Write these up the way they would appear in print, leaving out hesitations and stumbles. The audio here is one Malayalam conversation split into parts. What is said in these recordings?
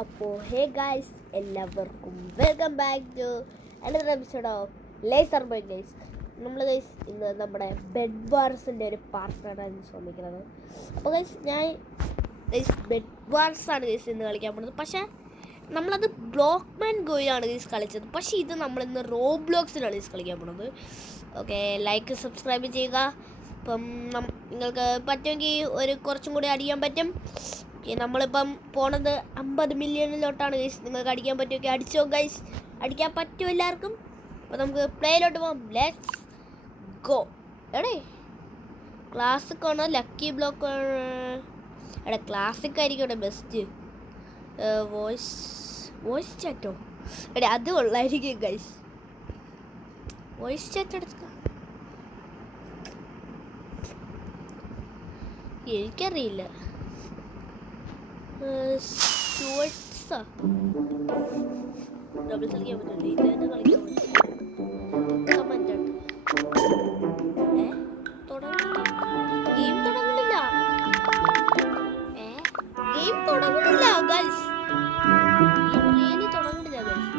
അപ്പോൾ ഹേ ഗൈസ്, എല്ലാവർക്കും welcome back to another episode of laser boy guys. നമ്മൾ ഗൈസ് ഇന്ന് നമ്മുടെ ബെഡ് വാർസിൻ്റെ ഒരു പാർട്ടാണ് ശ്രമിക്കുന്നത്. അപ്പോൾ ഗൈസ് ഞാൻ ബെഡ് വാർസാണ് ഗൈസ് ഇന്ന് കളിക്കാൻ പോകുന്നത്. പക്ഷേ നമ്മളത് ബ്ലോക്ക്മാൻ ഗോയിലാണ് ഗൈസ് കളിച്ചത്. പക്ഷേ ഇത് നമ്മളിന്ന് റോബ്ലോക്സിലാണ് ഗൈസ് കളിക്കാൻ പോകുന്നത്. ഓക്കെ, ലൈക്ക് സബ്സ്ക്രൈബ് ചെയ്യുക. അപ്പം നിങ്ങൾക്ക് പറ്റുമെങ്കിൽ കുറച്ചും കൂടി അടിക്കാൻ പറ്റും. നമ്മളിപ്പം പോണത് 50 മില്യണിലോട്ടാണ് ഗൈസ്. നിങ്ങൾക്ക് അടിക്കാൻ പറ്റുമൊക്കെ അടിച്ചോ ഗൈസ്. അടിക്കാൻ പറ്റുമോ എല്ലാവർക്കും? അപ്പോൾ നമുക്ക് പ്ലേയിലോട്ട് പോകാം. Let's go. എടേ ക്ലാസിക് ആണോ ലക്കി ബ്ലോക്ക് ആണോ? എടാ ക്ലാസിക് ആയിരിക്കും ഇവിടെ ബെസ്റ്റ്. വോയിസ് ചാറ്റോ? എടേ അത് കൊള്ളായിരിക്കും ഗൈസ്. വോയിസ് ചാറ്റ് എടുക്ക. എനിക്കറിയില്ല. ഡബിൾ കളിക്കാൻ പറ്റില്ല. ഇത് തന്നെ കളിക്കാൻ പറ്റും. ഗെയിം തുടങ്ങുന്നില്ല. ഗെയിം തുടങ്ങുന്നില്ല ഗൈസ്. റിയലി തുടങ്ങുന്നില്ല ഗൈസ്.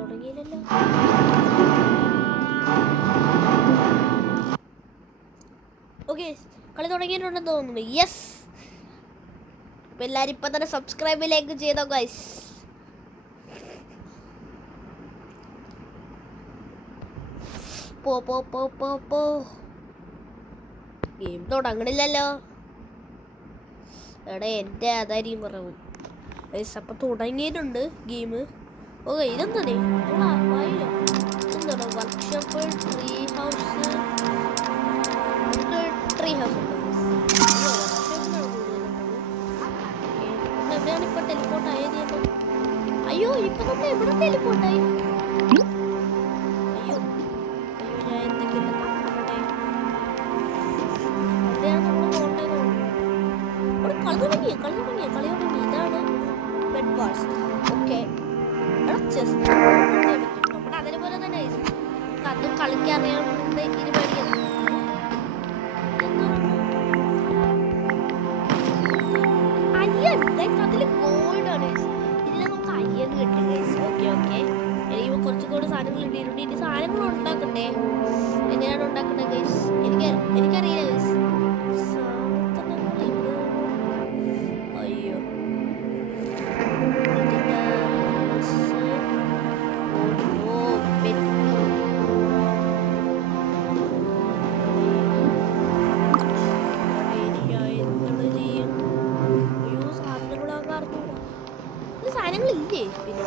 തുടങ്ങിയില്ലല്ലോ. ഓക്കെ, കളി തുടങ്ങിയിട്ടുണ്ടെന്ന് തോന്നുന്നു. യെസ്. അപ്പോൾ എല്ലാവരും ഇപ്പം തന്നെ സബ്സ്ക്രൈബിലേക്ക് ചെയ്തോ ഗൈസ്. പോ ഗെയിം തുടങ്ങണില്ലല്ലോ. എടാ എൻ്റെ അതായിരിക്കും കുറവ് ഗൈസ്. അപ്പം തുടങ്ങിയിട്ടുണ്ട് ഗെയിം. ഓക്കെ, ഇതെന്താണ് എന്താണ് വർക്ക്ഷോപ്പ് ട്രീ ഹൗസ് എവിടെയാണ് ഇപ്പൊ ടെലിപ്പോർട്ട് ആയത്? അയ്യോ, ഇപ്പൊ നമ്മൾ എവിടെ ടെലിപ്പോർട്ടായി? അയ്യോ ഞാൻ എന്തൊക്കെയാണ് നമ്മൾ പോകേണ്ടത്? അവിടെ കളി തുടങ്ങി. ഇതാണ് ബെഡ് വാർസ്. ഓക്കെ, ചെസ് നമ്മുടെ അതേപോലെ തന്നെ അത് കളിക്കാൻ അറിയാവുന്ന ഇരുപടിയാണ്. അതില് ഗോൾഡാണ്. ഇതിൽ നമുക്ക് അയ്യൻ കിട്ടും ഗൈസ്. ഓക്കെ എനിക്ക് കുറച്ചുകൂടി സാധനങ്ങൾ ഇട്ടിട്ടുണ്ട്. ഇനി സാധനങ്ങൾ ഉണ്ടാക്കണ്ടേ? എങ്ങനെയാണ് ഉണ്ടാക്കണ്ടേ ഗൈസ്? എനിക്കറിയില്ല ഗൈസ്. അയ്യോ, സാധനങ്ങളില്ലേ? പിന്നെ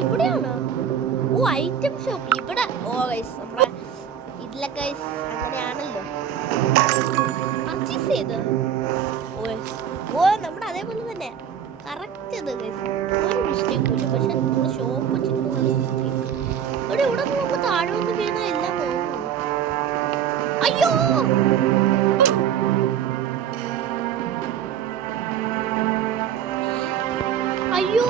ഇവിടെയാണ്. ഓ, ഐറ്റം ഷോപ്പ് ഇവിടെ. ഓ ഗൈസ്, നമ്മുടെ ഇതിലൊക്കെ അങ്ങനെയാണല്ലോ പർച്ചേസ് ചെയ്ത്. ഓ നമ്മുടെ അതേപോലെ തന്നെ കറക്റ്റ് ഇത് ഗൈസ്. ഒരു മിസ്റ്റേക്കും ഇല്ല. പക്ഷെ നമ്മൾ ഷോപ്പ് വെച്ചിട്ട് ഇവിടെ പോകുമ്പോൾ താഴെ വന്ന് വീണ എല്ലാം പോകും. അയ്യോ അയ്യോ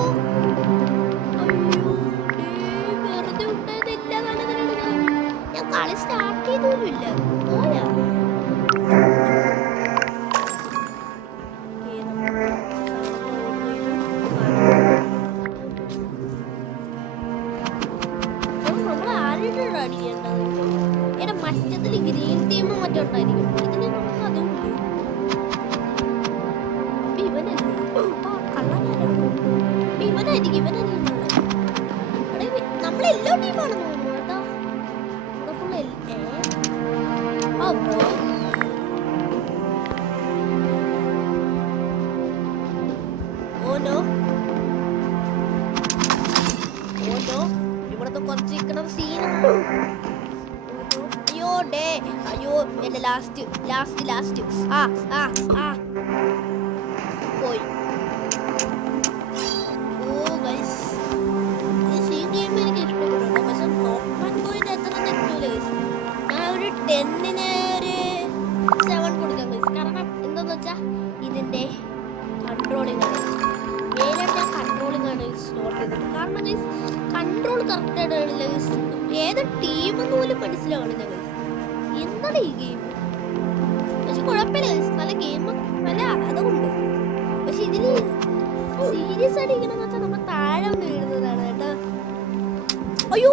വെറുതെ ഉണ്ടായതില്ല. ഞാൻ കളി സ്റ്റാർട്ട് ചെയ്തോലുമില്ല. ഓരാ നമ്മൾ ആരായിട്ടാണ് അടിക്കേണ്ടത്? എടാ മറ്റത്തിൽ ഗ്രീൻ ടീമും മറ്റോട്ടായിരിക്കും. ഇതിന് നമുക്ക് അതും അപ്പൊ ഇവനല്ലേ കള്ളനാരാണ്? ഇവനായിരിക്കും നമ്മളെല്ലോ ടീമാണെന്ന് തോന്നുന്നു കേട്ടോ. ഇവിടത്തെ കുറച്ചിരിക്കണം സീനാണ്. അയ്യോ എന്റെ ലാസ്റ്റ് പോയി. ടെന്നിന് ഒരു 7 കൊടുക്കാൻ കഴിയും. കാരണം എന്താന്ന് വെച്ചാൽ ഇതിൻ്റെ കൺട്രോളിങ് ആണ്. മെയിനായിട്ട് ഞാൻ കൺട്രോളിങ് ആണ് നോട്ട് ചെയ്തത്. കാരണം ഗൈസ് കൺട്രോൾ കറക്റ്റായിട്ടാണ്. ഏത് ടീമെന്ന് പോലും മനസ്സിലാവണില്ല ഗൈസ്. എന്താണ് ഈ ഗെയിം? പക്ഷെ കുഴപ്പമില്ല ഗൈസ്, നല്ല ഗെയിം, നല്ല അതുകൊണ്ട്. പക്ഷെ ഇതില് സീരിയസ് ആയിട്ട് ഇരിക്കണമെന്ന് വെച്ചാൽ നമ്മൾ താഴെ ഒന്ന് വീഴുന്നതാണ് കേട്ടോ. അയ്യോ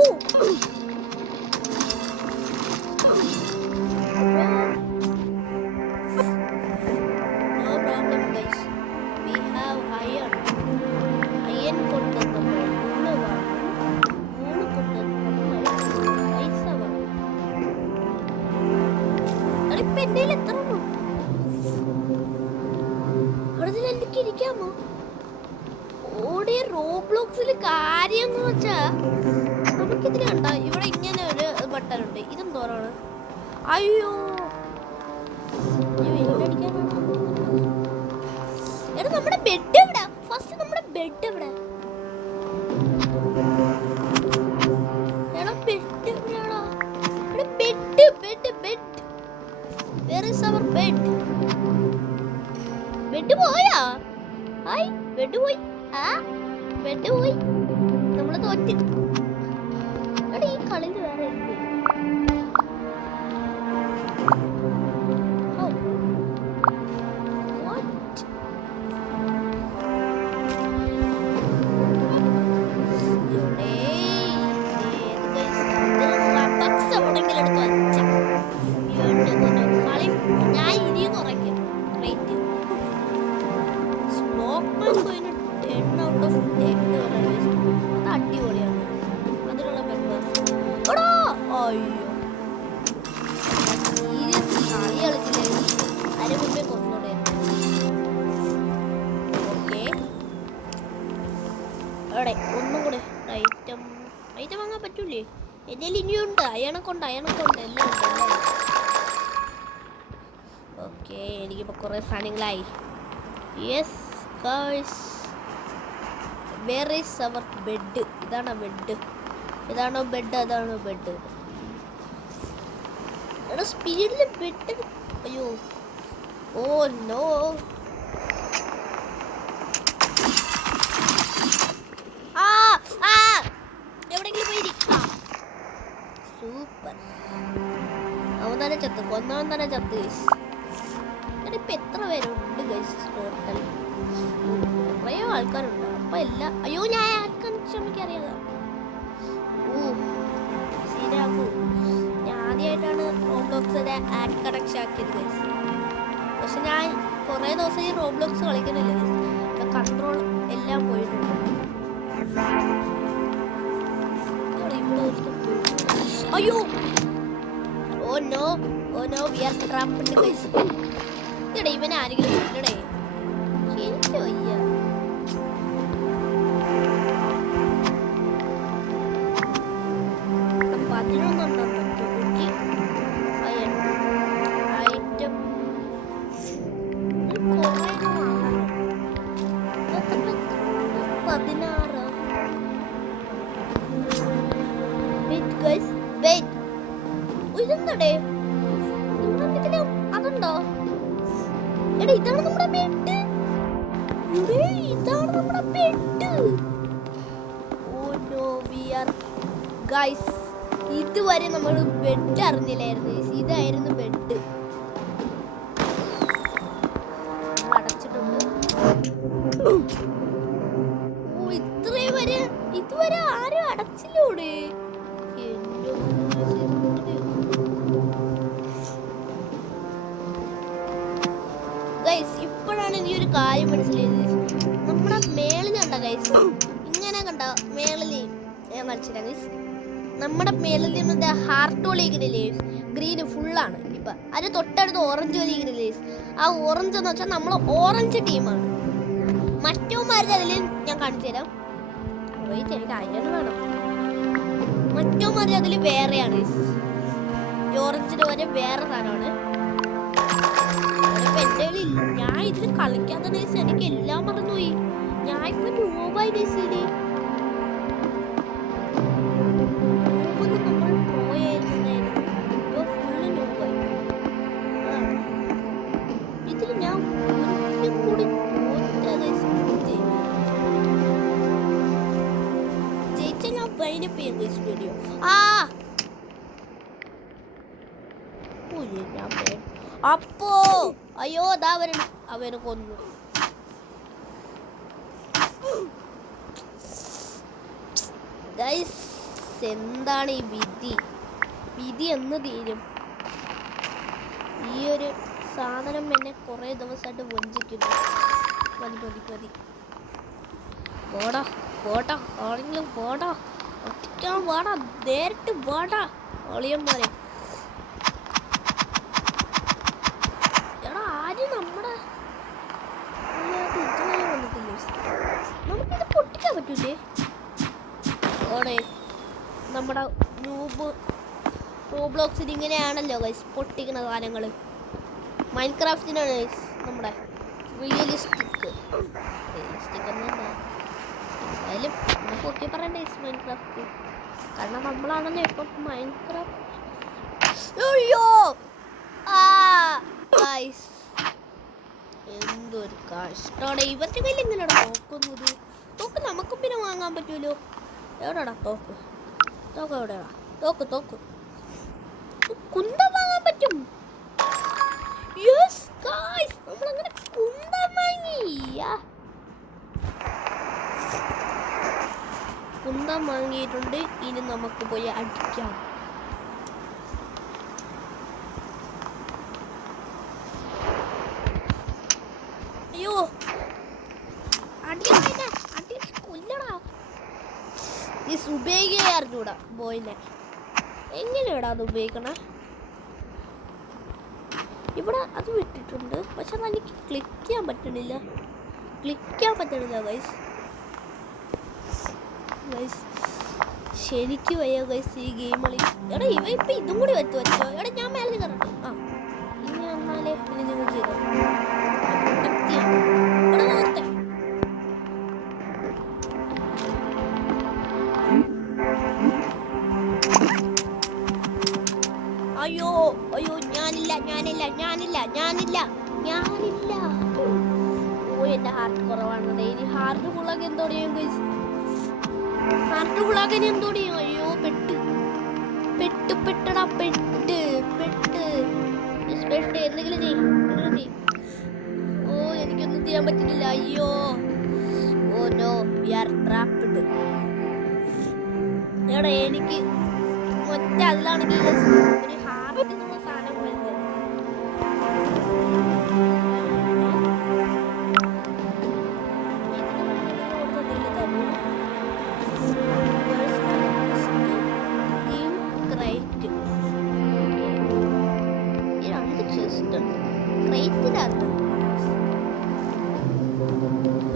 ഇരിക്കാമോ? ഓടിയ റോബ്ലോക്സില് കാര്യം എന്ന് വെച്ചാ നമുക്കിതിൽ കണ്ട ഇവിടെ ഇങ്ങനെ ഒരു ബട്ടൺ ഉണ്ട്. ഇതെന്തോരാണ്? അയ്യോ എടാ നമ്മുടെ ബെഡ് എവിടെ? ഫസ്റ്റ് നമ്മുടെ ബെഡ് എവിടെ? എടാ ബെഡ് എവിടെയാടാ? എടാ bed bed bed where is our bed? Bed പോയാ? ഹായ് ബെഡ് പോയി. ആ ബെഡ് പോയി. നമ്മള് തോറ്റ്. എടാ ഈ കളിയിൽ വേറെ ഇല്ലേ? ഒന്നും കൂടെ ഐറ്റം വാങ്ങാൻ പറ്റൂലേ? എൻ്റെ ഇനിയുണ്ട്. അയണക്കുണ്ട് എല്ലാം ഉണ്ട്. ഓക്കെ എനിക്കിപ്പോൾ കുറേ സാധനങ്ങളായി. Yes guys where is our bed? ഇതാണോ ബെഡ്? അതാണോ ബെഡ്? എടാ സ്പീഡിൽ ബെഡ്. അയ്യോ ഓ നോ. എവിടെങ്കിലും പോയിരിക്കാം. സൂപ്പർ. അവൻ തന്നെ ചത്ത്. ഇപ്പൊ എത്ര പേരുണ്ട് ഗൈസ് ടോട്ടൽ? കുറേ ആൾക്കാരുണ്ട്. അപ്പൊ എല്ലാം അയ്യോ ഞാൻ ആർക്കാന്ന് ക്ഷമിക്കറിയാം. ശരിയാക്കൂ. ഞാൻ ആദ്യമായിട്ടാണ് റോബ്ലോക്സിന്റെ ആഡ് കണക്ഷൻ ആക്കിയത് ഗൈസ്. പക്ഷെ ഞാൻ കുറേ ദിവസം ഈ റോബ്ലോക്സ് കളിക്കുന്നില്ല ഗൈസ്. കൺട്രോൾ എല്ലാം പോയിട്ടുണ്ട്. അയ്യോ oh no we are trapped guys. എടാ ഇവനെ ആരെങ്കിലും കൊല്ലടേ. എനിക്ക് വയ്യ. ഐറ്റം 16 ഇതെന്തടേ അതുണ്ടോ? എടാ ഇതാണ് നമ്മുടെ bed. Oh no we are guys. ഇതുവരെ നമ്മൾ ബെഡ് അറിഞ്ഞില്ലായിരുന്നു. ഇതായിരുന്നു ബെഡ്. അടച്ചിട്ടുണ്ട്. ഓ ഇതുവരെ ആരും അടച്ചില്ലൂടെ? ഇപ്പോഴാണ് എനിക്ക് ഒരു കാര്യം മനസ്സിലായത്. നമ്മുടെ മേളിൽ കണ്ട ഗൈസ്, ഇങ്ങനെ കണ്ട മേളില് ഞാൻ കളിച്ചില്ല ഗൈസ്. നമ്മുടെ മേളിൽ മറ്റേ ഹാർട്ട് കളിക്കുന്നില്ലേ ഗ്രീന് ഫുള്ളാണ്. ഇപ്പൊ അതിന് തൊട്ടടുത്ത് ഓറഞ്ച് കളിക്കുന്നില്ലേ, ആ ഓറഞ്ച് എന്ന് വെച്ചാൽ നമ്മൾ ഓറഞ്ച് ടീമാണ്. മറ്റവന്മാരുടെ അതിൽ ഞാൻ കാണിച്ചു തരാം. എനിക്ക് അയ്യന് വേണം. മറ്റവന്മാരുടെ അതിൽ വേറെയാണ്. ഈ ഓറഞ്ചിന് വരെ വേറെ സാധനമാണ്. ഞാൻ ഇതിൽ കളിക്കാത്ത ഡേയ്സ് എനിക്ക് എല്ലാം മറന്നുപോയി. ഞാൻ ഇപ്പൊ നോബായി ഡേയ്സില് നമ്മൾ പോയായിരുന്നു. ഫുള്ള് നോബായി. ഇതിൽ ഞാൻ കൂടി ജയിച്ച ഞാൻ വൈൻഡപ്പ് ചെയ്യാം വീഡിയോ. ഞാൻ അപ്പോ അയ്യോ ദാ അവന് കൊന്നു. ഗൈസ് എന്താണ് ഈ വിധി എന്ന് തീരും? ഈ ഒരു സാധനം എന്നെ കുറേ ദിവസമായിട്ട് വഞ്ചിക്കുന്നു. മതി പോടാ ആരെങ്കിലും പോടാ, ഒറ്റയ്ക്കാൻ വാടാ, നേരിട്ട് വാടാ ഒളിയന്മാരെ. എടാ ആരും നമ്മുടെ ഇതുവരെ വന്നിട്ടില്ലേ? നമുക്കിത് പൊട്ടിക്കാൻ പറ്റൂലേ? ഓടെ നമ്മുടെ റോബ്ലോക്സിൽ ഇങ്ങനെയാണല്ലോ ഗൈസ് പൊട്ടിക്കുന്ന സാധനങ്ങൾ. മൈൻക്രാഫ്റ്റിനാണ് ഗൈസ് നമ്മുടെ റിയലിസ്റ്റിക് എന്നല്ല, എന്തായാലും നമുക്ക് ഒക്കെ പറയണ്ടേ മൈൻക്രാഫ്റ്റ്, കാരണം നമ്മളാണല്ലോ ഇപ്പം മൈൻക്രാഫ്റ്റ്. അയ്യോ ഗൈസ് എന്തൊരു കഷ്ടമാണ് ഇവരുടെ കയ്യിൽ ഇങ്ങനെയാണ് നോക്കുന്നത്. തോക്ക് നമുക്കും പിന്നെ വാങ്ങാൻ പറ്റൂലോ. എവിടെടാ തോക്ക് എവിടെയാ? തോക്ക് കുന്തം വാങ്ങാൻ പറ്റും. യെസ് ഗയ്സ് നമ്മളങ്ങനെ കുന്തം വാങ്ങി. കുന്തം വാങ്ങിയിട്ടുണ്ട്. ഇനി നമുക്ക് പോയി അടിക്കാം. അയ്യോ അടി കൊല്ലടാ. ഈ ഉപയോഗിക്കുക അറിഞ്ഞൂടാ ബോയിനെ. എങ്ങനെയാടാ അത് ഉപയോഗിക്കണേ? ഇവിടെ അത് വിട്ടിട്ടുണ്ട്, പക്ഷെ എനിക്ക് ക്ലിക്ക് ചെയ്യാൻ പറ്റണില്ല ഗൈസ്. ശരിക്കും വയ്യ ഗൈസ് ഈ ഗെയിം കളി. എടാ ഇവ ഇപ്പം ഇതും കൂടി വെച്ചോ. എടാ ഞാൻ മേലെ കറക്റ്റ് ഇനി വന്നാലേ പിന്നെ നിങ്ങൾ ചെയ്തോ. അയ്യോ ഞാനില്ല. ഓ എന്റെ ഹാർട്ട് കുറവാണ്. ഇനി ഹാർട്ട് ഫുള്ളാക്കി എന്തോടിയും അയ്യോ പെട്ടടാ പെട്ട് എന്തെങ്കിലും ചെയ്. ഓ എനിക്കൊന്നും ചെയ്യാൻ പറ്റുന്നില്ല. അയ്യോ oh no we are trapped. എടാ എനിക്ക് ഒറ്റ അതിലാണെങ്കിൽ ഒരു ഹാർട്ടിനുള്ള സാധനം വരുന്നത്.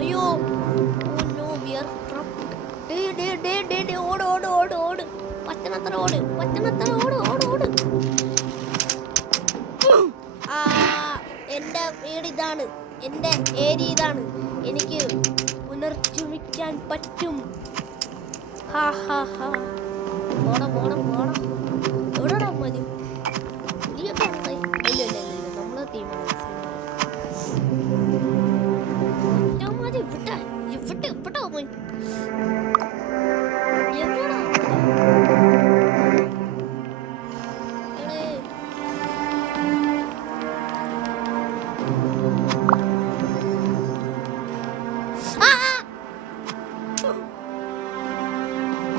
അയ്യോ ഓട് പറ്റണത്ര ഓട്. എന്റെ വീട് ഇതാണ്, എന്റെ ഏരിയ ഇതാണ്, എനിക്ക് പുനർജീവിക്കാൻ പറ്റും. എവിടെടാ മതി നീയൊക്കെ? ഇല്ല നമ്മളെ ടീം ഇവിടെ മോൻ.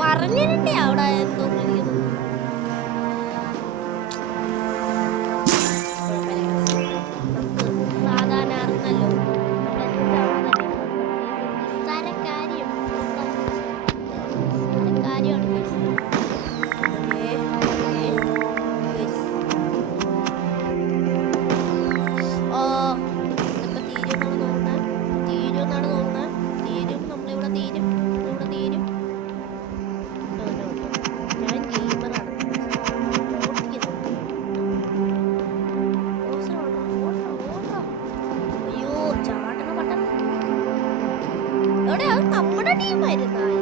പറഞ്ഞിട്ടുണ്ടേ അവിടെ എന്തോ സാധാരണ അറിഞ്ഞല്ലോ നമ്മുടെ ടീമായിരുന്നു.